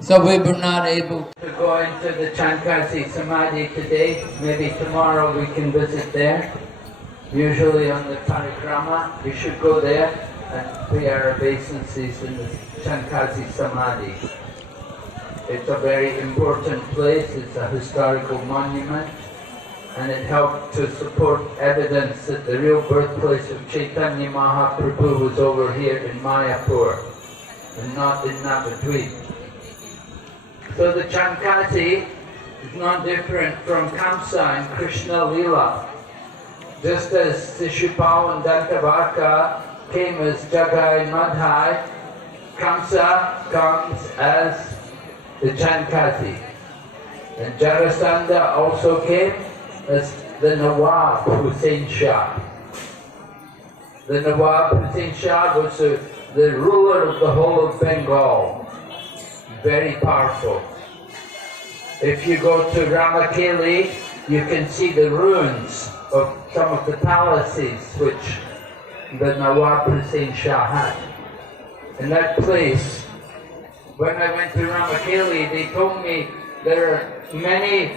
So we were not able to go into the Khazi Samadhi today. Maybe tomorrow we can visit there. Usually on the parikrama, we should go there and pay our obeisances in the Khazi Samadhi. It's a very important place, it's a historical monument, and it helped to support evidence that the real birthplace of Chaitanya Mahaprabhu was over here in Mayapur and not in Navadvip. So the Khazi is not different from Kamsa and Krishna Lila. Just as Shishupal and Dantavaka came as Jagai and Madhai, Kamsa comes as the Khazi. And Jarasandha also came as the Nawab Hussain Shah. The Nawab Hussain Shah was the ruler of the whole of Bengal. Very powerful. If you go to Ramakeli, you can see the ruins of some of the palaces which the Nawab Hussain Shah had. In that place, when I went to Ramakeli, they told me there are many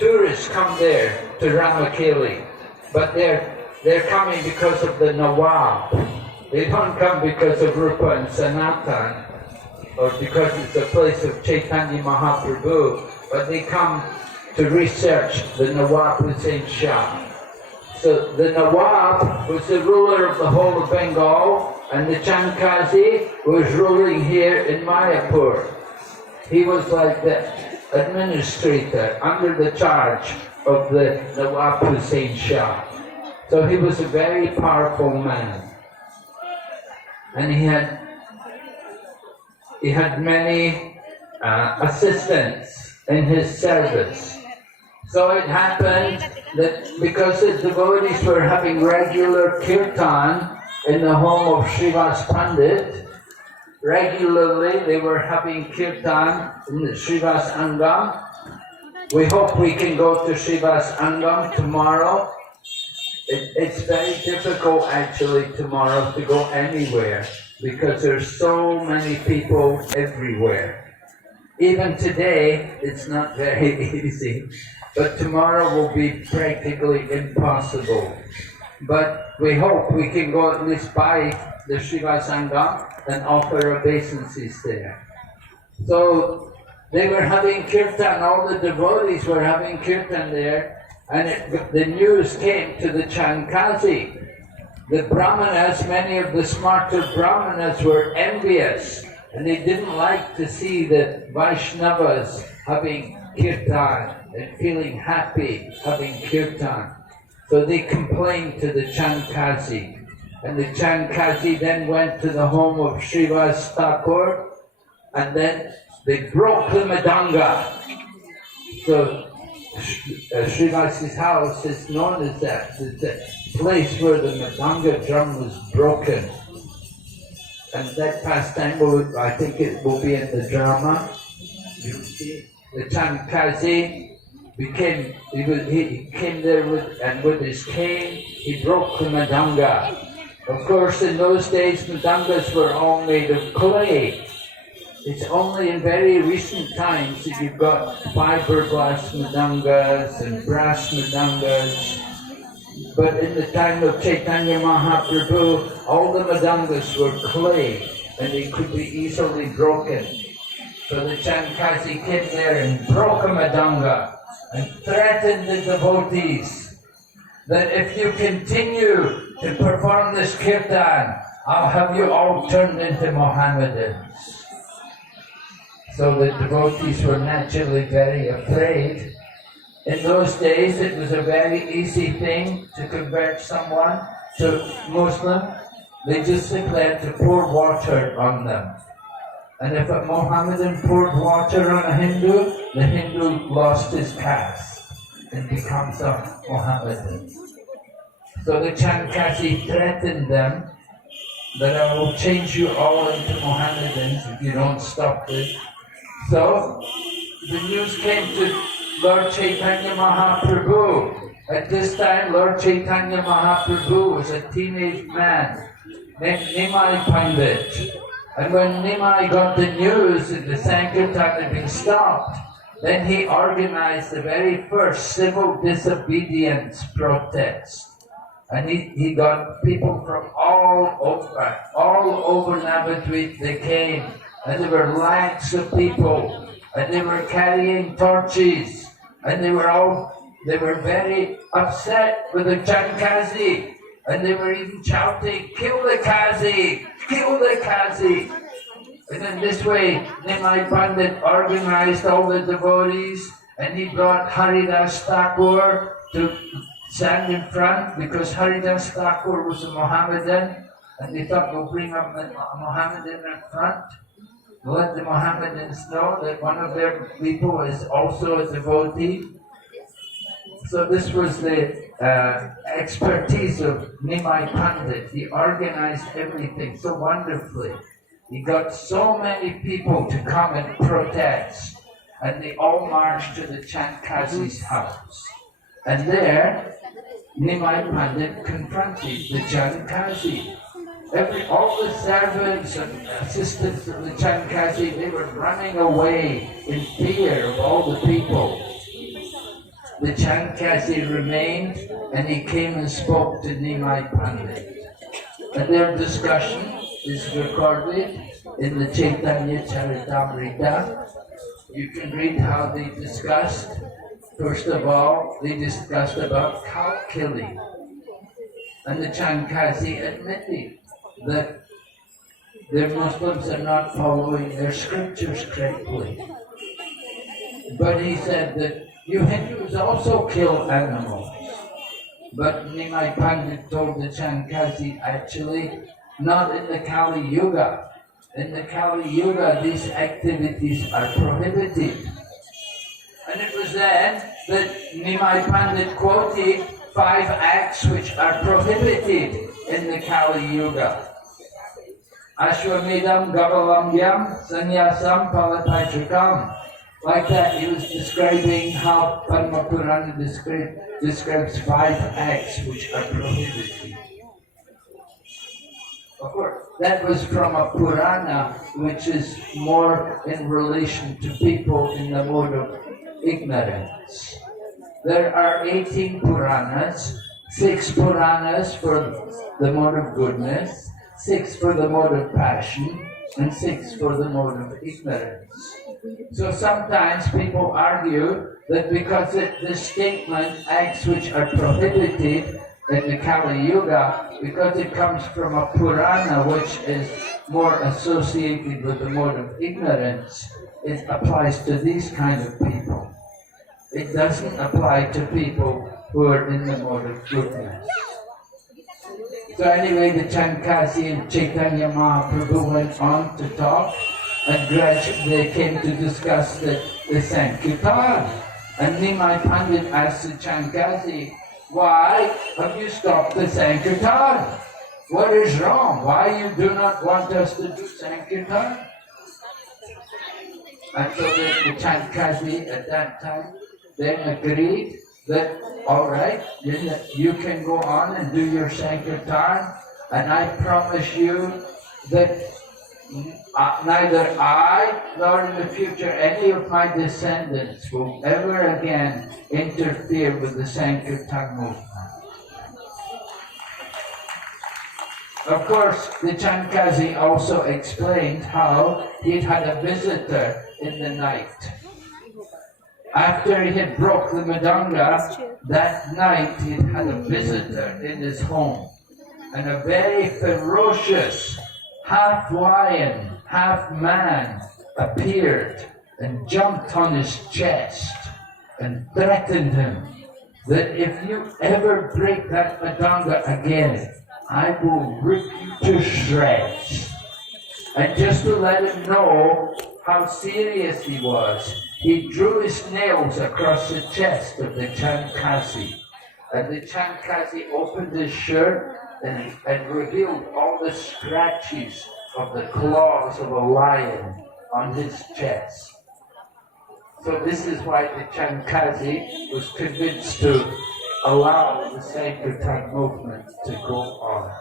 tourists come there to Ramakeli, but they're coming because of the Nawab. They don't come because of Rupa and Sanatan, or because it's a place of Chaitanya Mahaprabhu, but they come to research the Nawab Hussain Shah. So the Nawab was the ruler of the whole of Bengal, and the Khazi was ruling here in Mayapur. He was like the administrator under the charge of the Nawab Hussain Shah. So he was a very powerful man. And he had many assistants in his service. So it happened that because the devotees were having regular kirtan in the home of Srivas Pandit, regularly they were having kirtan in the Srivas Angam. We hope we can go to Srivas Angam tomorrow. It's very difficult actually tomorrow to go anywhere because there's so many people everywhere. Even today, it's not very easy, but tomorrow will be practically impossible. But we hope we can go at least by the Srivasangam and offer obeisances there. So they were having kirtan, all the devotees were having kirtan there, and the news came to the Khazi. The Brahmanas, many of the smarter Brahmanas were envious, and they didn't like to see the Vaishnavas having kirtan and feeling happy having kirtan. So they complained to the Khazi. And the Khazi then went to the home of Srivas Thakur, and then they broke the Madanga. So Srivas's house is known as that. It's a place where the Madanga drum was broken. And that pastime, I think it will be in the drama. You see, the Khazi he came there with his cane, he broke the Madanga. Of course, in those days, Madangas were all made of clay. It's only in very recent times that you've got fiberglass Madangas and brass Madangas. But in the time of Chaitanya Mahaprabhu, all the Madangas were clay and they could be easily broken. So the Khazi came there and broke a Madanga and threatened the devotees that if you continue to perform this kirtan, I'll have you all turned into Mohammedans. So the devotees were naturally very afraid. In those days, it was a very easy thing to convert someone to Muslim. They just simply had to pour water on them. And if a Mohammedan poured water on a Hindu, the Hindu lost his caste and becomes a Mohammedan. So the Khazi threatened them that I will change you all into Mohammedans if you don't stop this. So the news came to Lord Chaitanya Mahaprabhu. At this time, Lord Chaitanya Mahaprabhu was a teenage man named Nimai Pandit. And when Nimai got the news that the Sankirtan had been stopped, then he organized the very first civil disobedience protest. And he got people from all over Navadvip. They came, and there were lakhs of people, and they were carrying torches, and they were very upset with the Khazi, and they were even shouting, "Kill the Khazi! Kill the Khazi!" And in this way, Nimai Pandit organized all the devotees, and he brought Haridas Thakur to stand in front, because Haridas Thakur was a Mohammedan, and they thought, we'll bring up a Mohammedan in front, let the Mohammedans know that one of their people is also a devotee. So this was the expertise of Nimai Pandit. He organized everything so wonderfully. He got so many people to come and protest, and they all marched to the Chand Khazi's house. And there, Nimai Pandit confronted the Chand Khazi. All the servants and assistants of the Chand Khazi, they were running away in fear of all the people. The Chand Khazi remained, and he came and spoke to Nimai Pandit. And their discussion is recorded in the Chaitanya Charitamrita. You can read how they discussed. First of all, they discussed about cow killing. And the Chand Khazi admitted that the Muslims are not following their scriptures correctly. But he said that you Hindus also kill animals. But Nimai Pandit told the Chand Khazi, actually, not in the Kali Yuga. In the Kali Yuga, these activities are prohibited. And it was then that Nimai Pandit quoted 5 acts which are prohibited in the Kali Yuga. Ashwamedam Gavalambyam Sanyasam Palapaitrikam. Like that, he was describing how Padma Purana describes 5 acts which are prohibited. Of course, that was from a Purana which is more in relation to people in the mode of ignorance. There are 18 Puranas, 6 Puranas for the mode of goodness, 6 for the mode of passion, and 6 for the mode of ignorance. So sometimes people argue that because the statement acts which are prohibited in the Kali Yuga, because it comes from a Purana which is more associated with the mode of ignorance, it applies to these kind of people. It doesn't apply to people who are in the mode of goodness. So anyway, the Chand Khazi and Chaitanya Mahaprabhu went on to talk, and gradually they came to discuss the Sankirtan. And Nimai Pandit asked the Chand Khazi, why have you stopped the Sankirtan? What is wrong? Why you do not want us to do Sankirtan? And so the Chand Khazi at that time then agreed that, all right, you can go on and do your Sankirtan, and I promise you that neither I nor in the future any of my descendants will ever again interfere with the Sankirtan movement. Of course, the Chand Khazi also explained how he'd had a visitor in the night. After he had broke the Madanga, that night he had a visitor in his home. And a very ferocious half lion, half man appeared and jumped on his chest and threatened him that if you ever break that Madanga again, I will rip you to shreds. And just to let him know how serious he was, he drew his nails across the chest of the Chand Khazi. And the Chand Khazi opened his shirt and revealed all the scratches of the claws of a lion on his chest. So this is why the Chand Khazi was convinced to allow the Sankirtan movement to go on.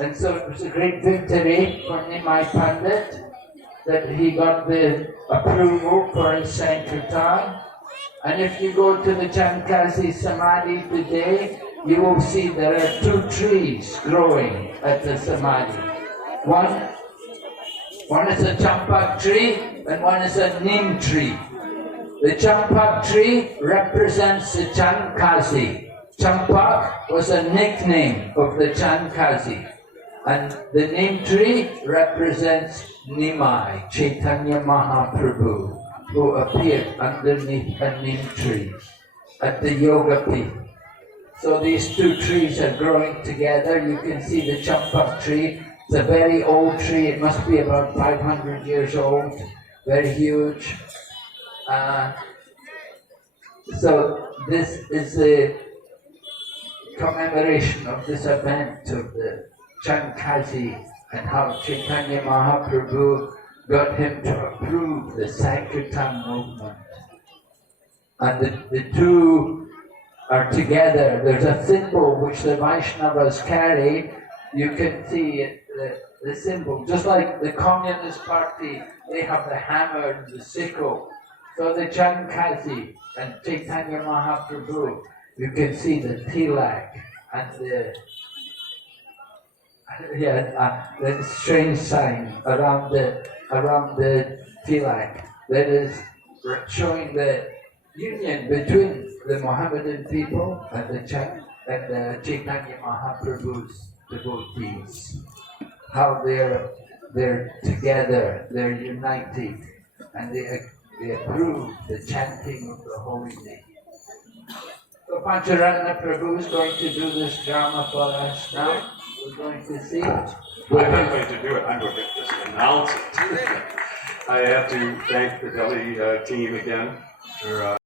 And so it was a great victory for Nimai Pandit that he got the approval for his Sankirtan. And if you go to the Khazi Samadhi today, you will see there are two trees growing at the Samadhi. One is a champak tree and one is a neem tree. The champak tree represents the Khazi. Champak was a nickname of the Khazi. And the neem tree represents Nimai, Chaitanya Mahaprabhu, who appeared underneath a neem tree at the Yoga Peak. So these two trees are growing together. You can see the champak tree. It's a very old tree. It must be about 500 years old. Very huge. So this is the commemoration of this event of the Khazi and how Chaitanya Mahaprabhu got him to approve the Sankirtan movement. And the two are together. There's a symbol which the Vaishnavas carry. You can see it, the symbol. Just like the Communist Party, they have the hammer and the sickle. So the Khazi and Chaitanya Mahaprabhu, you can see the tilak and the strange sign around the tilak that is showing the union between the Mohammedan people and the Chaitanya Mahaprabhu's devotees. How they're together, they're united, and they approve the chanting of the holy name. So Pancharatna Prabhu is going to do this drama for us now. We're going to see. I'm not going to do it. I'm going to just announce it. I have to thank the Delhi team again for